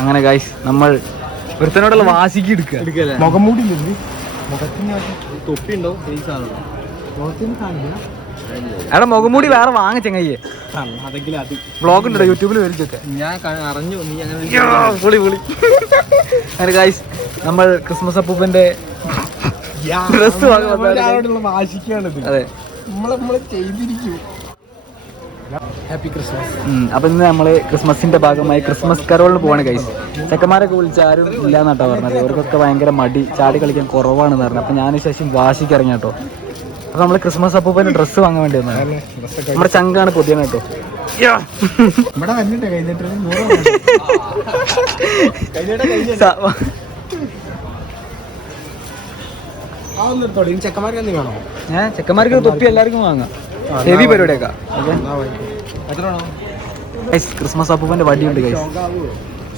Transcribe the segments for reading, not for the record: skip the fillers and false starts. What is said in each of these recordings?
അങ്ങനെ ഗൈസ് നമ്മൾ ഒരുത്തനോടുള്ള വാശിക്ക് എടുക്കുക. മുഖംമൂടി എടാ മുഖംമൂടി വേറെ വാങ്ങ ചെങ്ങയ്യേ. വ്ളോഗ് ഉണ്ടോ യൂട്യൂബിൽ വരിച്ചൊക്കെ? ഞാൻ അറിഞ്ഞു നീ അങ്ങനെ. പൊളി പൊളി. അങ്ങനെ ഗൈസ് നമ്മൾ ക്രിസ്മസ് അപ്പൂപ്പന്റെ ഡ്രസ് വാശിക്കാണത്. അതെ, നമ്മളെ ചെയ്തിരിക്കും. Happy Christmas. അപ്പൊ ഇന്ന് നമ്മള് ക്രിസ്മസിന്റെ ഭാഗമായി ക്രിസ്മസ് കരോളിന് പോവാണ് ഗൈസ്. ചെക്കന്മാരൊക്കെ വിളിച്ച ആരും ഇല്ലാന്നാട്ടോ പറഞ്ഞത്. ഇവർക്കൊക്കെ ഭയങ്കര മടി, ചാടി കളിക്കാൻ കുറവാണെന്ന് പറഞ്ഞു. അപ്പൊ ഞാൻ ശേഷം വാശിക്ക് ഇറങ്ങി കേട്ടോ. അപ്പൊ നമ്മള് ക്രിസ്മസ് അപ്പൂപ്പന്റെ ഡ്രസ്സ് വാങ്ങാൻ വേണ്ടി വന്നത്. നമ്മുടെ ചങ്കാണ് പൊതിയാണ് കേട്ടോ. ഇവിടെ വന്നിട്ടേ ചെക്കന്മാർക്ക് എന്ത് വേണോ? ചെക്കന്മാർക്ക് തൊപ്പി എല്ലാവർക്കും വാങ്ങാം. ഹെവി പരിപാടിയൊക്കെ. ക്രിസ്മസ് അപ്പൂപ്പന്റെ വടിയുണ്ട് ഗൈസ്.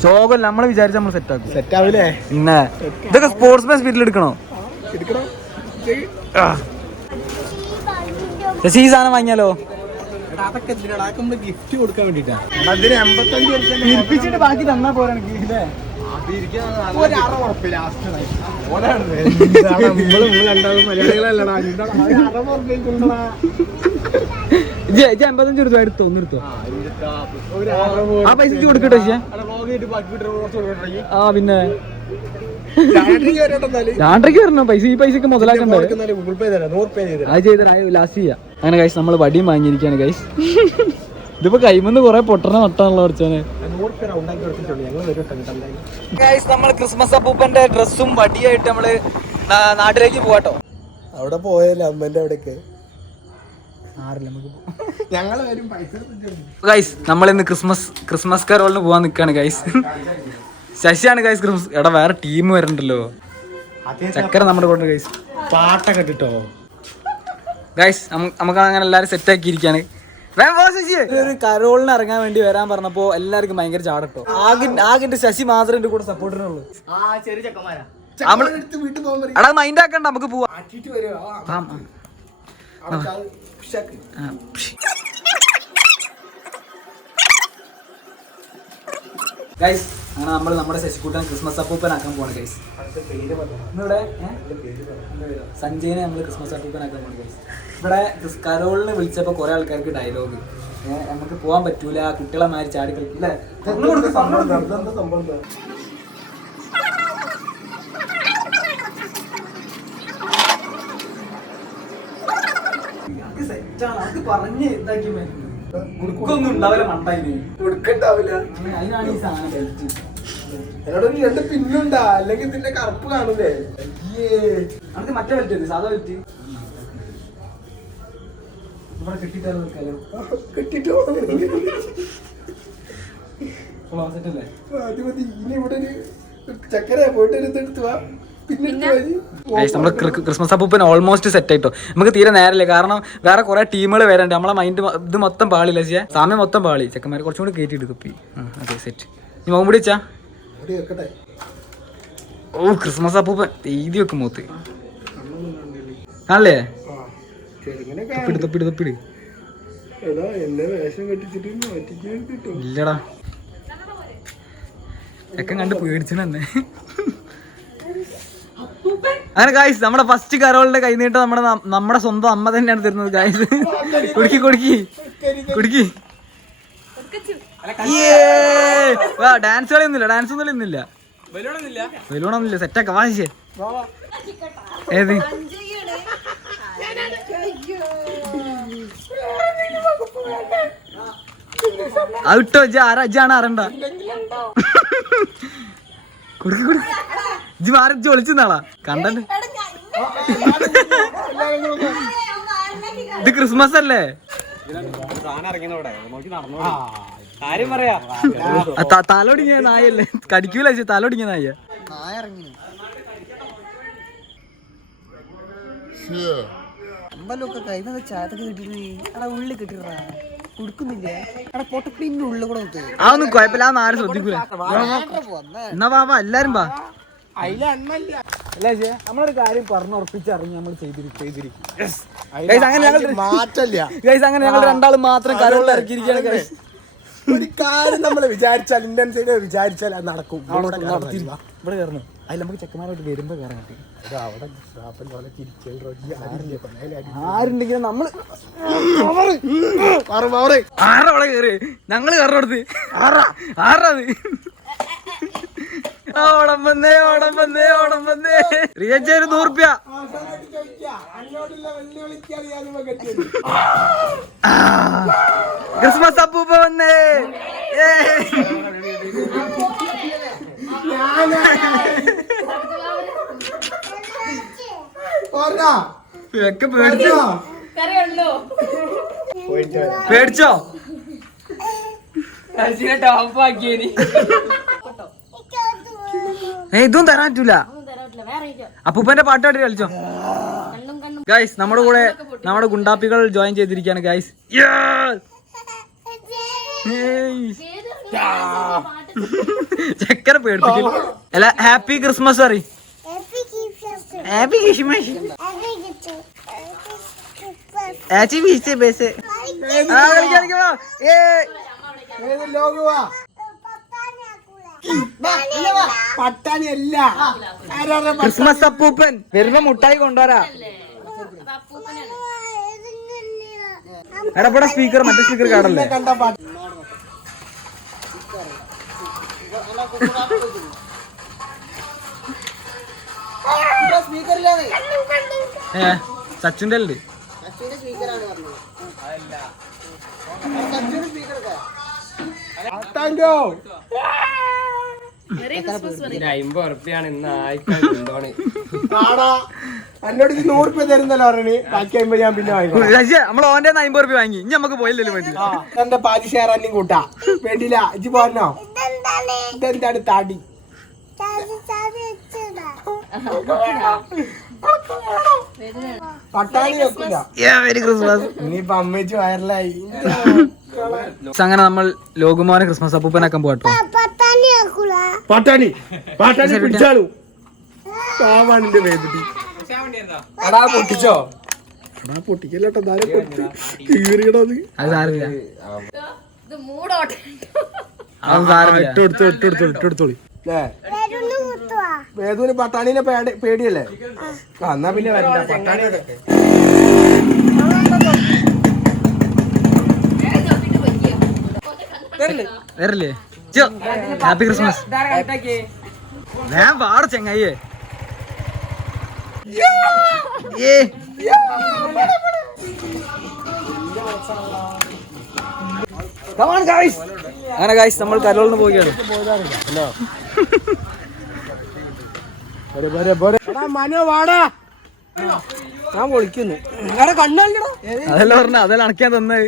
ശോകം നമ്മളെ വിചാരിച്ച നമ്മൾ സെറ്റ് ആക്കും. സെറ്റ് ആവില്ലേ? പിന്നെ ഇതൊക്കെ സ്പോർട്സ്മാൻ സ്പീഡിൽ എടുക്കണോ? ഈ സാധനം വാങ്ങിയാലോ? അതൊക്കെ ഗിഫ്റ്റ് കൊടുക്കാൻ വേണ്ടിട്ടാ. ബാക്കി തന്നാ പോരാ. $55 എടുത്തോ, ഒന്നെടുത്തോ. ആ പൈസ കൊടുക്കട്ടെ. ആ പിന്നെ ലാൻഡ്രിക്ക് വരണോ? പൈസ ഈ പൈസക്ക് മുതലാക്കണ്ടേ? അത് ചെയ്താൽ ലാസ്റ്റ് ചെയ്യാം. അങ്ങനെ ഗൈസ് നമ്മൾ വടിയും വാങ്ങിയിരിക്കാണ് ഗൈസ്. ഇതിപ്പോ കൈമന്ന് കൊറേ പൊട്ടണ നട്ടാണല്ലോ പഠിച്ചോനെ. നമ്മൾ ക്രിസ്മസ് അപ്പൂപ്പന്റെ ഡ്രസ്സും വടിയായിട്ട് നമ്മള് നാട്ടിലേക്ക് പോവാട്ടോ. അവിടെ പോയല്ലോ അമ്മന്റെ അവിടേക്ക്. ഗൈസ് നമ്മളിന്ന് ക്രിസ്മസ് കരോളിന് പോവാൻ നിക്കാണ് ഗൈസ്. ശശിയാണ് guys Christmas. എടാ വേറെ ടീം വരണ്ടല്ലോ. ചക്കര നമ്മുടെ കൂടെ ഗൈസ്. പാട്ടൊക്കെ ഇട്ടോ ഗൈസ്. നമുക്ക് അങ്ങനെ എല്ലാരും സെറ്റ് ആക്കിയിരിക്കാണ്. ഒരു കരോളിന് ഇറങ്ങാൻ വേണ്ടി വരാൻ പറഞ്ഞപ്പോ എല്ലാവർക്കും ഭയങ്കര ചാടട്ടോ. ആകിന്റെ ശശി മാത്രമേ എന്റെ കൂടെ സപ്പോർട്ടിനുള്ളൂ. എടാ മൈൻഡ് ആക്കണ്ട, നമുക്ക് പോവാം. ഗൈസ് അങ്ങനെ നമ്മൾ നമ്മുടെ ശശികൂട്ടൻ ക്രിസ്മസ് അപ്പൂപ്പനാക്കാൻ പോവാണ് ഗൈസ്. ഇവിടെ സഞ്ജയനെ നമ്മൾ ക്രിസ്മസ് അപ്പൂപ്പനാക്കാൻ പോവാണ് ഗൈസ്. ഇവിടെ കരോളിന് വിളിച്ചപ്പോ കുറെ ആൾക്കാർക്ക് ഡയലോഗ്, നമുക്ക് പോവാൻ പറ്റൂല, കുട്ടികളെ മാറി ചാടി കളിക്കില്ല. സെറ്റാണ്, അത് പറഞ്ഞ് ഇതാക്കി കുടുക്കൊന്നും ഉണ്ടാവില്ല. മണ്ടായി കൊടുക്കണ്ടാവില്ല. അതിനാണ് ഈ സാധനം ബെൽറ്റ്. എന്നോട് 2 പിന്നുണ്ടാ, അല്ലെങ്കിൽ ഇതിന്റെ കറുപ്പ് കാണൂലേ? നമുക്ക് മറ്റേ ബെൽറ്റ് ഉണ്ട്, സാധാ ബെൽറ്റ്. ഇവിടെ കെട്ടിട്ടാലോ? കെട്ടിട്ടോ സെറ്റല്ലേ? ഇനി ഇവിടെ ഒരു ചക്കര പോയിട്ട് എടുത്തു വാ. നമ്മള് ക്രിസ്മസ് അപ്പൂപ്പൻ ഓൾമോസ്റ്റ് സെറ്റ് ആയിട്ടോ. നമുക്ക് തീരെ നേരല്ലേ, കാരണം വേറെ കുറെ ടീമുകൾ വരണ്ട്. നമ്മളെ മൈൻഡ് ഇത് മൊത്തം പാളില്ല ചെയ്യാ, സമയം മൊത്തം പാളി. ചെക്കന്മാരെ കുറച്ചും കൂടി കയറ്റി എടുക്കും. അതെ സെറ്റ്. നീ മുമ്പ് വെച്ചാ ഓ ക്രിസ്മസ് അപ്പൂപ്പൻ എഴുതി വെക്കും മൂത്ത് ആണല്ലേ? തപ്പിട് ഇല്ലടാ, ചെക്കൻ കണ്ട് പേടിച്ചെന്നെ. അങ്ങനെ ഗായ്സ് നമ്മുടെ ഫസ്റ്റ് കരോളിന്റെ കൈ നീട്ടം നമ്മുടെ സ്വന്തം അമ്മ തന്നെയാണ് തരുന്നത് ഗായ്സ്. കുടുക്കി ഡാൻസ് കളിയൊന്നുമില്ല, ഡാൻസ് ഒന്നും ഇന്നില്ല, ബലൂണൊന്നുമില്ല. സെറ്റാക്ക വാശിച്ചേ. ഏത് ഔട്ടോ അജ്ജാണ് അറിയണ്ട. കുടുക്കി ഇജ്ജ് മാറി ഒളിച്ചെന്നാളാ കണ്ടല്ലേ? ഇത് ക്രിസ്മസ് അല്ലേ? തലോടിങ്ങിയ നായല്ലേ? കടിക്കൂല, തലോടിങ്ങിയ നായ. അമ്പലമൊക്കെ കഴിഞ്ഞ ചാത്തൊക്കെ കിട്ടിട്ട് ഉള്ളിൽ കിട്ടിടാ കൊടുക്കുന്നില്ലേ? പൊട്ടപ്പിന്റെ ഉള്ളിൽ കൂടെ അതൊന്നും കുഴപ്പമില്ല, അതൊന്നും ആരും ശ്രദ്ധിക്കൂല. എന്നാ വാ എല്ലാരും വാ. നമ്മളൊരു കാര്യം പറഞ്ഞുറപ്പിച്ചറിഞ്ഞ് നമ്മൾ ചെയ്തിരിക്കും. അങ്ങനെ ഞങ്ങൾ രണ്ടാളും മാത്രം കരോളിൽ ഇറക്കിയിരിക്കുകയാണ്. ഒരു കാര്യം നമ്മൾ വിചാരിച്ചാൽ ഇന്ത്യൻ സൈഡ് വിചാരിച്ചാൽ അത് നടക്കും. ഇവിടെ കയറണം. അതിൽ നമുക്ക് ചെക്കന്മാരോട്ട് വരുമ്പോ കയറാൻ പറ്റും. ആരുണ്ടെങ്കിലും നമ്മള് ആറവിടെ കയറി ഞങ്ങള് കയറടുത്ത് ആറാത് ഓടം വന്നേ റിയച്ച ഒരു 100 രൂപ. ക്രിസ്മസ് അപ്പൂപ്പ വന്നേ. പേടിച്ചോ ഇതും തരാൻ പറ്റൂല. അപ്പൂപ്പന്റെ പാട്ടാട്ടി കളിച്ചോ ഗൈസ്. നമ്മുടെ കൂടെ നമ്മുടെ ഗുണ്ടാപ്പികൾ ജോയിൻ ചെയ്തിരിക്കുകയാണ് ഗൈസ്. ചക്കര പേടിപ്പിക്കും. അല്ല ഹാപ്പി ക്രിസ്മസ് അറി. Happy Christmas. പട്ടാണിയല്ല ക്രിസ്മസ് അപ്പൂപ്പൻ വരുമ്പോ മുട്ടായി കൊണ്ടുവരാ. എടാ ഇവിടെ സ്പീക്കർ മറ്റേ സ്പീക്കർ കാടല്ലേ. സച്ചിന്റെ അല്ലേ എന്നോട് 100 രൂപ തരുന്നല്ലോ പറഞ്ഞ്. ബാക്കി 50 ഞാൻ പിന്നെ വാങ്ങി. നമ്മൾ ഓന്റെ 50 രൂപ വാങ്ങി. ഇനി നമുക്ക് പോയില്ലല്ലോ വേണ്ടി. എന്റെ പാതി ഷെയർ അന്നും കൂട്ടാ വേണ്ടില്ല. ഇജ്ജ് പോരണോ? ഇതെന്താണ് താടി? പട്ടാണി വെക്കില്ല. ഇനിയിപ്പൊ അമ്മച്ച് വയറിലായി. അങ്ങനെ നമ്മൾ ലോകുമാനെ ക്രിസ്മസ് അപ്പൂപ്പനാക്കാൻ പോട്ടോ. പട്ടാണി പിടിച്ചാലു എടാ പൊട്ടിച്ചോ? എടാ പൊട്ടിക്കല്ലോട്ടോ. കീറിയടത് അത് സാറില്ല. ഇട്ടെടുത്തോളി. വേദൂന് പട്ടാണിനെ പേടിയല്ലേ? എന്നാ പിന്നെ വരണ്ട. പട്ടാണി വരല്ലേ? Happy Christmas. ഞാൻ പാട ചെങ്ങയ്യേ. അങ്ങനെ ഗൈസ് നമ്മൾ കരോളിന് പോവുകയാണ്. മനോ വാടാ. ഞാൻ വിളിക്കുന്നു. അതെല്ലാം പറഞ്ഞ അതെല്ലാം അണക്കാൻ തന്നത്.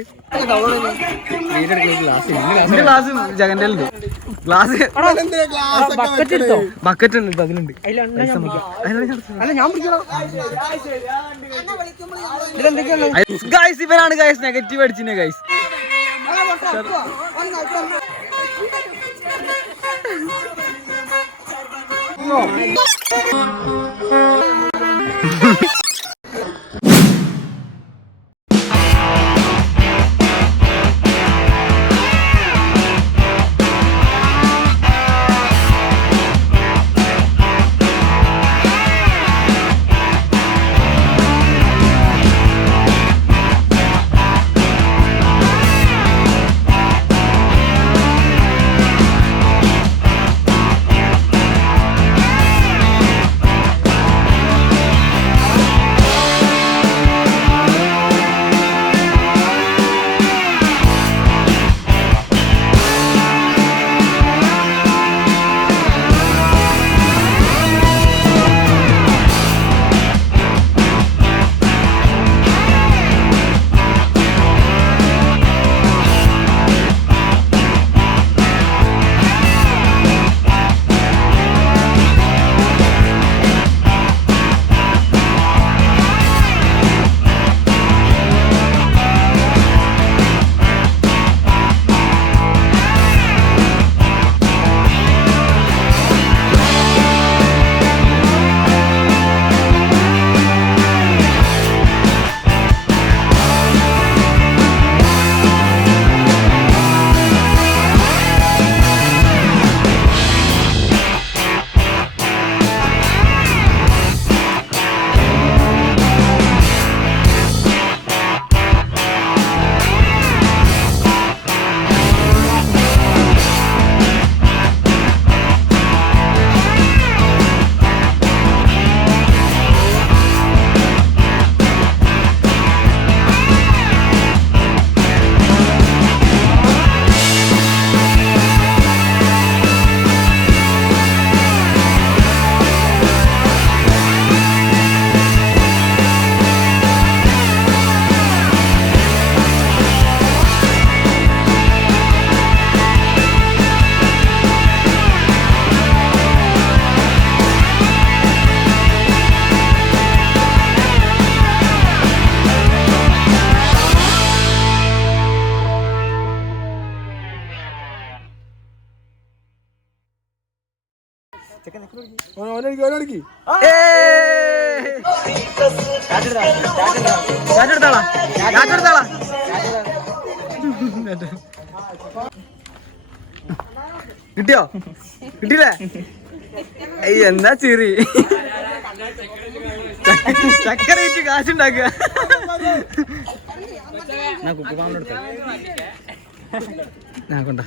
ഗ്ലാസ് ജഗന്റെ ഗ്ലാസ് ബക്കറ്റ് ഉണ്ട്. അതിലുണ്ട്. ഗൈസ് ഇവനാണ് ഗൈസ് നെഗറ്റീവ് അടിച്ചിനെ ഗൈസ്. ഓനടിക്ക് കിട്ടിയോ? കിട്ടിയില്ലേ? എന്താ ചിറി ചക്കര ഇട്ട് കാശുണ്ടാക്കുക. കൊണ്ട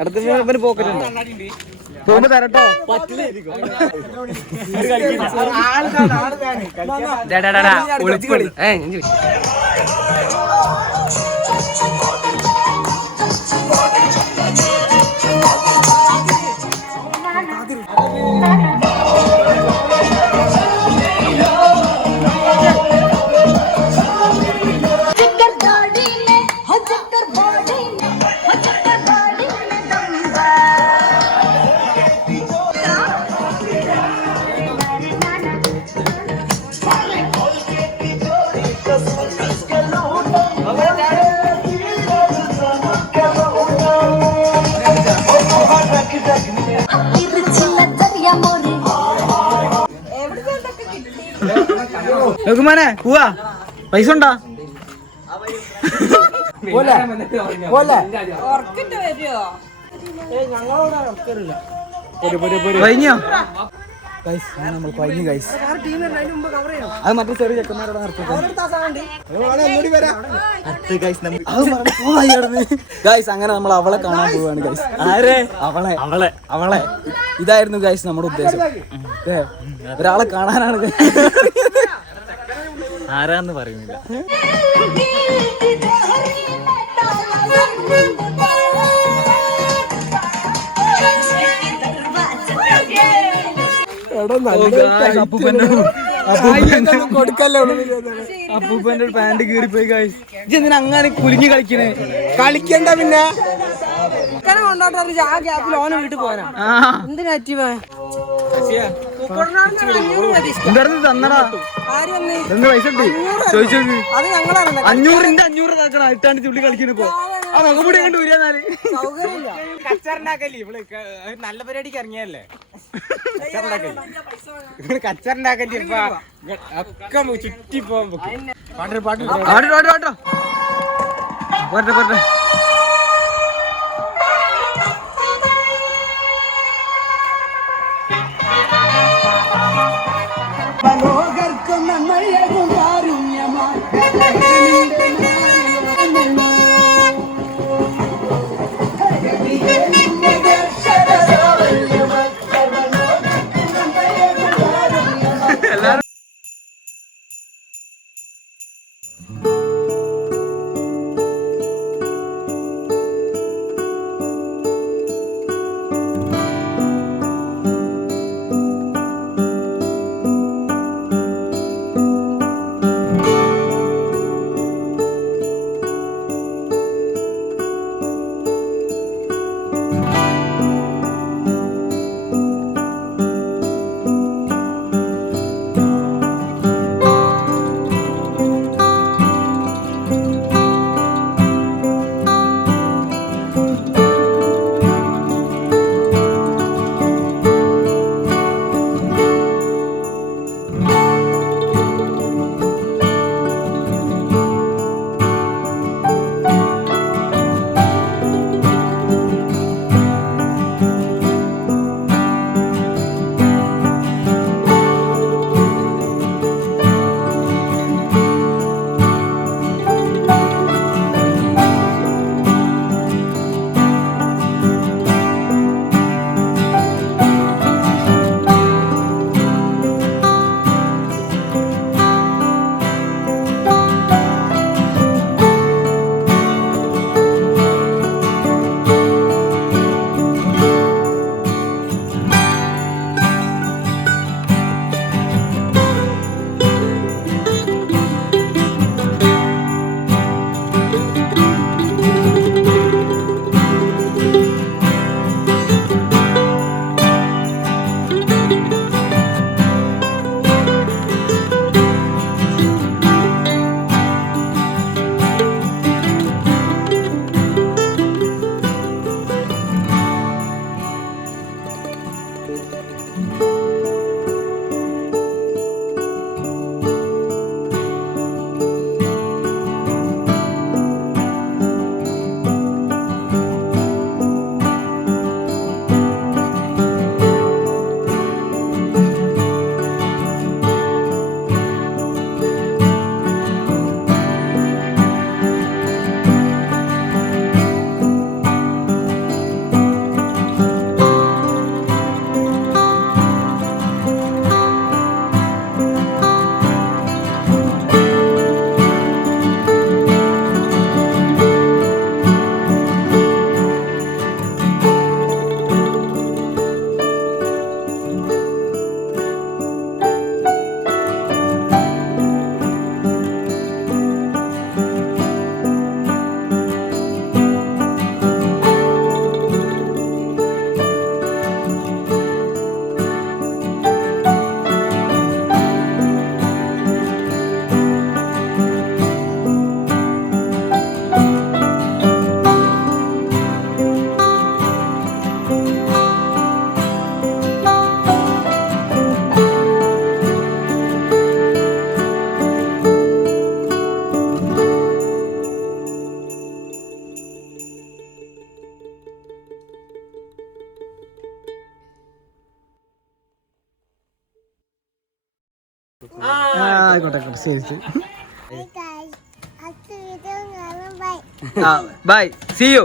അടുത്ത പോക്കറ്റ് പോകുമ്പോ തരട്ടോ. ബഹുമാനെ പോവാ, പൈസ ഉണ്ടാ? കഴിഞ്ഞോ? നമ്മൾ കഴിഞ്ഞു ഗൈസ്. അത് മറ്റേ ചെറിയ ചെക്കന്മാരോട് ഗൈസ്. അങ്ങനെ നമ്മൾ അവളെ കാണാൻ പോവാണ് ഗൈസ്. ആരെ? അവളെ അവളെ അവളെ ഇതായിരുന്നു ഗൈസ് നമ്മുടെ ഉദ്ദേശം. ഒരാളെ കാണാനാണ്. ആരാന്ന് പറയുന്നില്ല. അപ്പൂപ്പന്റെ ഒരു പാന്റ് കീറിപ്പോയി ഗൈസ്. ഇതെന്തിനാ അങ്ങനെ കുലുങ്ങി കളിക്കണേ? കളിക്കണ്ട പിന്നെ വീട്ടിൽ പോരാ. എന്തിനാ തന്നടാ എന്ത് പൈസ ചോദിച്ചു. 500 താക്കണം ഇട്ടാണ്ട് തുള്ളി കളിക്കണിപ്പോ. ആ മുഖംപൊടി കണ്ട് വരികന്നാല് കച്ചറുണ്ടാക്കല്ലേ ഇവള് നല്ല പരിപാടിക്ക് ഇറങ്ങിയല്ലേ. കച്ചറുണ്ടാക്കല്ലേ ഇപ്പൊ ഒക്കെ ചുറ്റി പോകാൻ പാട്ടോ പോട്ടെ. ആയിക്കോട്ടെ ശരി ശരി ബൈ സീ യു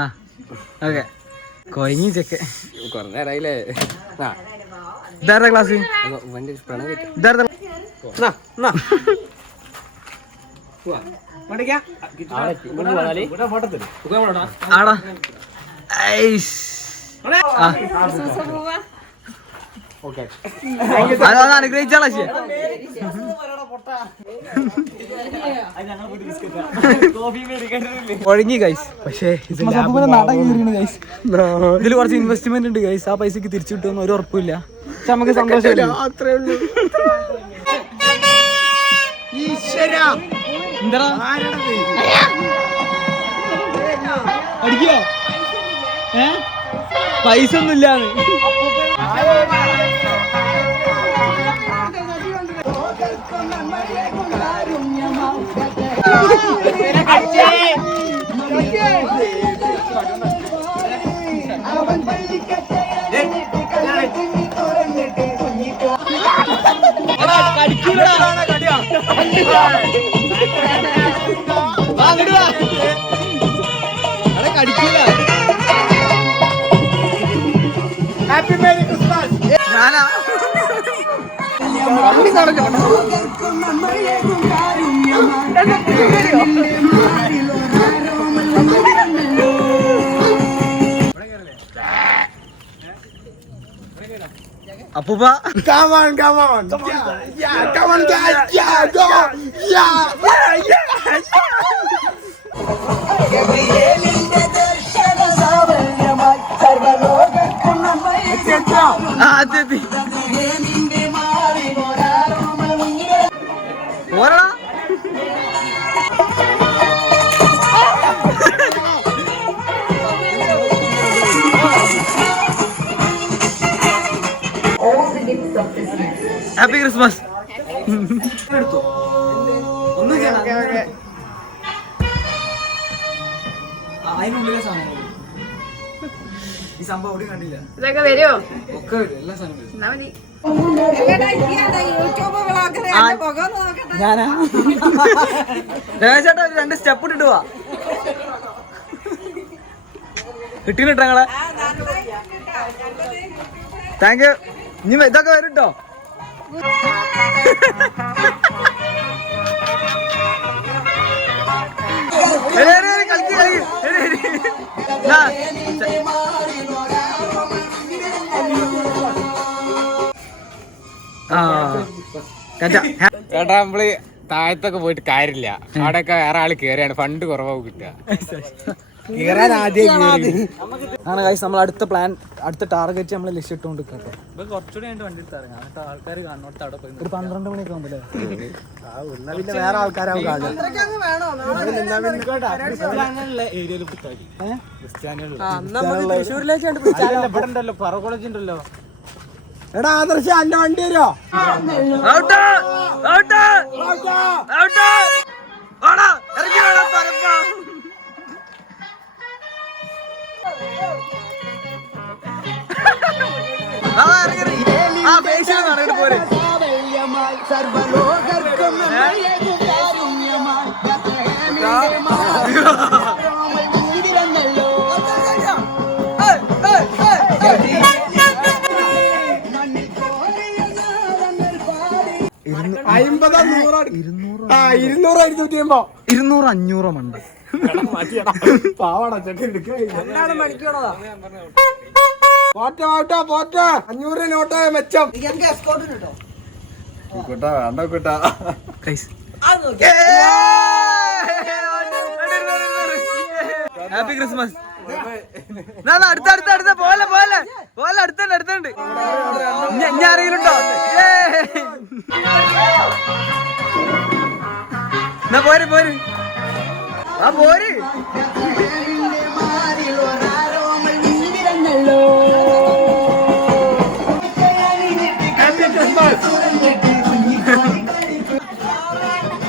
ആ ഓക്കെ കൊയങ്ങി ചെക്ക് കൊറേ നേരായില്ലേ ഇതാരുടെ ക്ലാസ് ആടാ അതാണ് അനുഗ്രഹിച്ചാളാ ഒഴങ്ങി ഗൈസ്. പക്ഷേ ഇതിൽ കുറച്ച് ഇൻവെസ്റ്റ്മെന്റ് ഉണ്ട് ഗൈസ്. ആ പൈസക്ക് തിരിച്ചു കിട്ടുമെന്ന് ഒരു ഉറപ്പില്ല. പക്ഷെ നമുക്ക് സന്തോഷമില്ല. എന്താ അടിക്കോ? പൈസ ഒന്നും ഇല്ലാന്ന്. Happy merry Christmas. ഞാനാ അപ്പൂപ്പ Come on, come on. Yeah, come on, guys. Yeah, go. Yeah, yeah, yeah. ഓരടാ ഹാപ്പി ക്രിസ്മസ്. എടുത്തോ ഒന്നും അതിനുള്ളിലെ സാധനങ്ങൾ ഈ സംഭവം എവിടെ കണ്ടില്ല. ഇതൊക്കെ വരുമോ? ഒക്കെ വരും എല്ലാ സാധനവും. ഞാനാ രമേശേട്ടാ ഒരു 2 സ്റ്റെപ്പ് ഇട്ടിട്ട് പോവാ. കിട്ടിയിട്ടാ നിങ്ങളെ. Thank you. ഇനി ഇതൊക്കെ വരും കേട്ടോ. ചേട്ടാ നമ്മള് താഴത്തൊക്കെ പോയിട്ട് കാര്യമില്ല. അവിടെയൊക്കെ വേറെ ആള് കേറിയാണ് ഫണ്ട് കുറവാവും കിട്ടുക. ആണ് ഗൈസ് നമ്മൾ അടുത്ത പ്ലാൻ അടുത്ത ടാർഗറ്റ് നമ്മൾ ലക്ഷ്യമിട്ടുകൊണ്ട് കേട്ടോ കുറച്ചുകൂടി വണ്ടി എടുത്തിറങ്ങാം എന്നിട്ട് ആൾക്കാർ കാണോട്ട് അവിടെ പോയി ഒരു 12 മണിയൊക്കെ ആകുമ്പോൾ വേറെ ആൾക്കാരാവും കാണും ഏരിയയിൽ തൃശ്ശൂരിലേക്ക് ഇവിടെ ഉണ്ടല്ലോ പറ കോളേജ് ഉണ്ടല്ലോ എടാ ആദർശ എന്റെ വണ്ടി വരുമോ ഇരുന്നൂറ് അഞ്ഞൂറോ മണ്ട പാവാടാ ചെക്കൻ പോട്ടെ 500 നോട്ട് മെച്ചം ഹാപ്പി ക്രിസ്മസ് അടുത്ത പോലെ അടുത്തുണ്ട് ഞാൻ അറിയില്ലുണ്ടോ എന്നാ പോര് ആ പോര്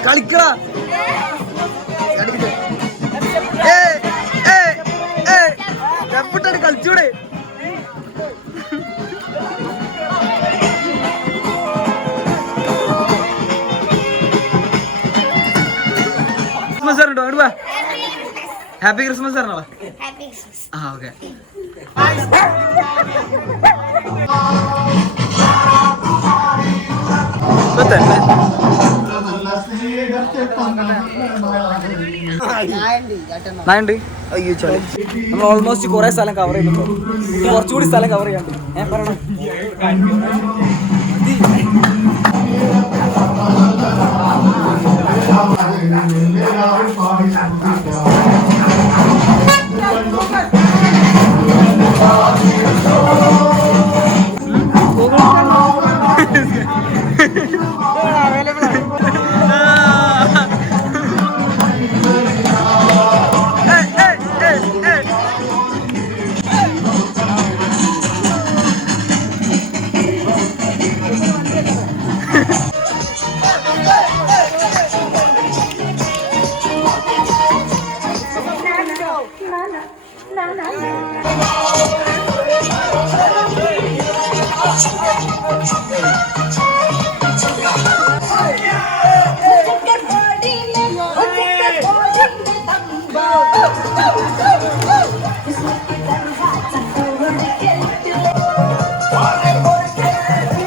കളിക്കടാ എപ്പിട്ടാണ് കളിച്ചൂടെ ക്രിസ്മസ് പറഞ്ഞോ അങ്ങോട്ട് വാ ഹാപ്പി ക്രിസ്മസ് പറഞ്ഞോളാ ആ ഓക്കെ നമ്മൾ ഓൾമോസ്റ്റ് കുറെ സ്ഥലം കവർ ചെയ്തിട്ടോ കുറച്ചുകൂടി സ്ഥലം കവർ ചെയ്യാണ്ട് ഞാൻ പറയണം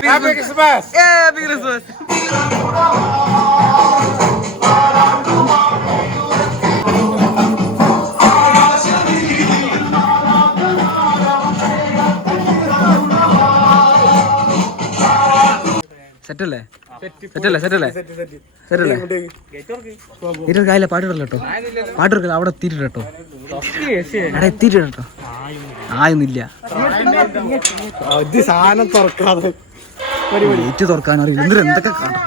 Happy Christmas! Happy Christmas! സെറ്റല്ലേ ഇരുപത് പാട്ടിടല്ലോ കേട്ടോ പാട്ടിടല്ലോ അവിടെ എത്തിയിട്ടോ അവിടെ എത്തിയിട്ടോ ആയൊന്നുമില്ല സാധനം തുറക്കാതെ ഗേറ്റ് തുറക്കാൻ അറിയില്ല എന്തൊരു എന്തൊക്കെ കാണും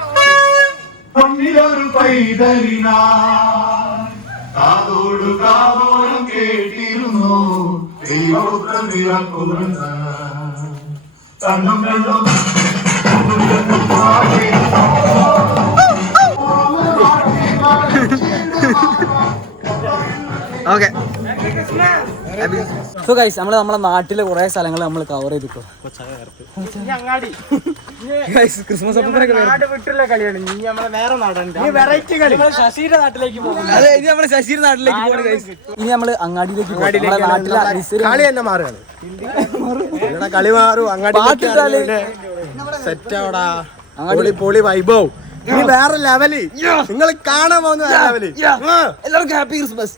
കേട്ടിരുന്നു ഓക്കെ സോ ഗൈസ് നമ്മളെ നാട്ടിലെ കുറെ സ്ഥലങ്ങൾ നമ്മൾ കവർ ചെയ്തിട്ടോ ക്രിസ്മസ് ശശിയുടെ നാട്ടിലേക്ക് പോകും അതെ ഇനി നമ്മള് ശശിയുടെ നാട്ടിലേക്ക് പോകണം ഗൈസ് ഇനി നമ്മള് അങ്ങാടിയിലേക്ക് പോകും നാട്ടിലെ കളി തന്നെ മാറുകയാണ് കളി മാറും അങ്ങാടി സെറ്റാവടാ പൊളി വൈഭവ് ഇനി വേറെ ലെവല് നിങ്ങൾ കാണാൻ പോകുന്ന ലെവല് എല്ലാവർക്കും ഹാപ്പി ക്രിസ്മസ്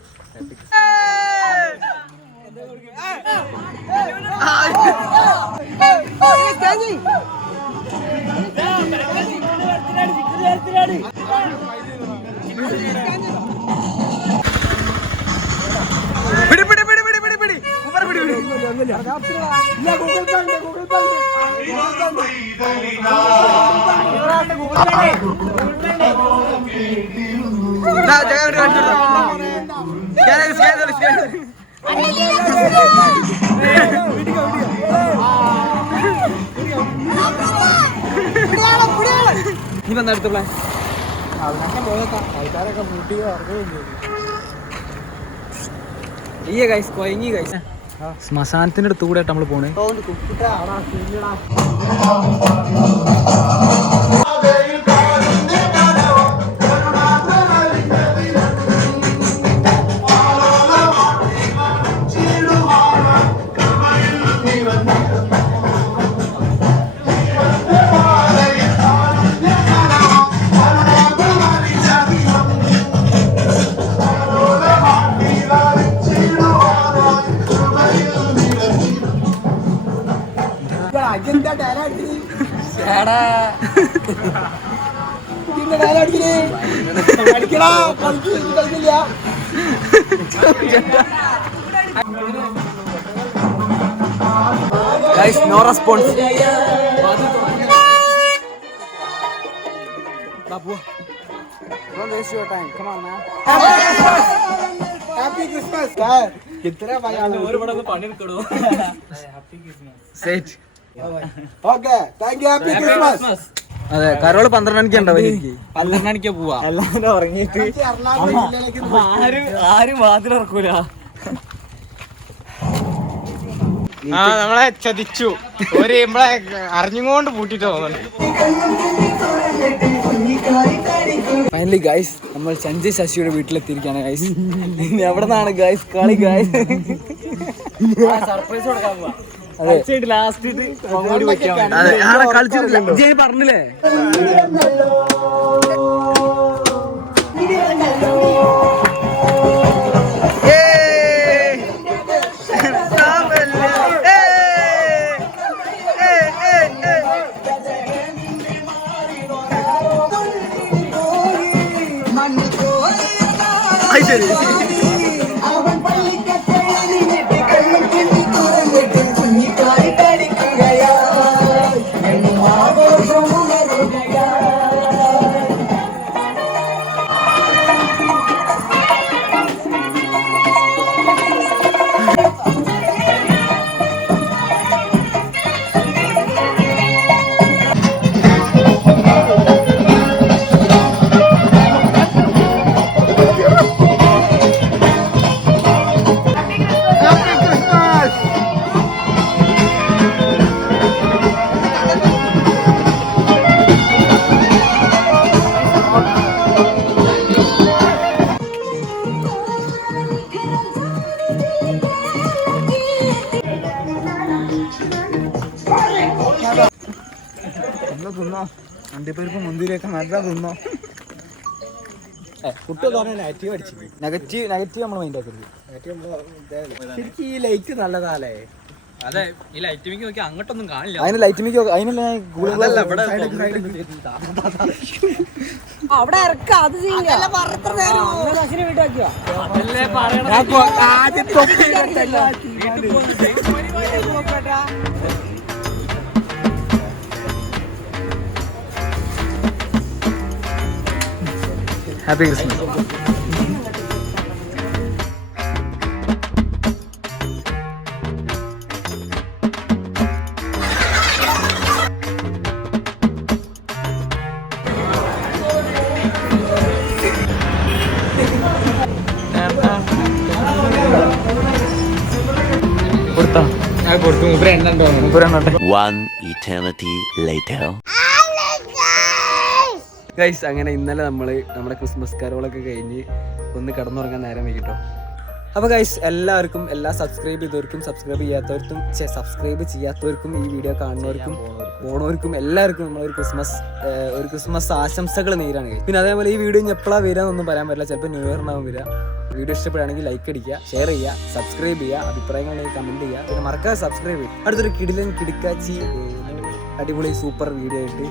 പിടി നീ വന്നെടുത്തോളെ ആൾക്കാരൊക്കെ മുട്ടി ഗൈസ് കൊയങ്ങി ഗൈസ് ശ്മശാനത്തിന്റെ അടുത്ത് കൂടെ നമ്മള് പോണേ Guys, no response. Babu, don't waste your time. Come on, man. Happy Christmas. कितने भाई आलू और बड़ा को पानी में करो. Happy Christmas. Set. Okay, thank you. Happy Christmas. അതെ കരോള് 12 മണിക്ക് ഉണ്ടാവും എനിക്ക് 12 മണിക്ക് പോവാ എല്ലാവരും ഉറങ്ങിയിട്ട് ആരും വാതിലിറക്കൂല നമ്മളെ ചതിച്ചു ഒരു നമ്മളെ അറിഞ്ഞുകൊണ്ട് പൂട്ടിട്ട് തോന്നുന്നു. ഫൈനലി ഗൈസ് നമ്മൾ സഞ്ജയ് ശശിയുടെ വീട്ടിലെത്തിയിരിക്കുകയാണ് ഗൈസ്. എവിടെ നിന്നാണ് ഗൈസ് കളി ഗൈസ് സർപ്രൈസ് കൊടുക്കാൻ പോവാ. ലാസ്റ്റ് കളിച്ചിട്ടില്ല പറഞ്ഞില്ലേ ശരി തിന്നോ അണ്ടിപ്പരിപ്പ് മുന്തിരിയൊക്കെ നല്ല തിന്നോ. കുട്ടി നെഗറ്റീവ് അടിച്ചു നെഗറ്റീവ് നമ്മൾ മൈൻഡ് ആക്കരുത്. ശരിക്കും ഈ ലൈറ്റ് നല്ലതാലേ. അതെ ഈ ലൈറ്റ് മിക്ക് നോക്കി അങ്ങോട്ടൊന്നും കാണില്ല. അതിന് ലൈറ്റ് മിക്കോ അതിനല്ല അവിടെ ഇറക്കാം അത് happy Christmas. One eternity later. Guys അങ്ങനെ ഇന്നലെ നമ്മുടെ ക്രിസ്മസ് കരോളൊക്കെ കഴിഞ്ഞ് ഒന്ന് കിടന്നുറങ്ങാൻ നേരം വൈകിട്ടോ. അപ്പോൾ ഗൈസ് എല്ലാവർക്കും എല്ലാ സബ്സ്ക്രൈബ് ചെയ്തവർക്കും സബ്സ്ക്രൈബ് ചെയ്യാത്തവർക്കും ഈ വീഡിയോ കാണുന്നവർക്കും പോണവർക്കും എല്ലാവർക്കും നമ്മളൊരു ക്രിസ്മസ് ആശംസകൾ നേരാണ്. പിന്നെ അതേപോലെ ഈ വീഡിയോ ഇനി എപ്പോഴാണ് വരാമെന്നൊന്നും പറയാൻ പറ്റില്ല. ചിലപ്പോൾ ന്യൂ ഇയറിനാവും വരിക. വീഡിയോ ഇഷ്ടപ്പെടുകയാണെങ്കിൽ ലൈക്ക് അടിക്കുക, ഷെയർ ചെയ്യുക, സബ്സ്ക്രൈബ് ചെയ്യുക, അഭിപ്രായങ്ങളുണ്ടെങ്കിൽ കമൻറ്റ് ചെയ്യുക. പിന്നെ മറക്കാതെ സബ്സ്ക്രൈബ് ചെയ്യുക. അടുത്തൊരു കിടിക്കാച്ചി അടിപൊളി സൂപ്പർ വീഡിയോ ആയിട്ട്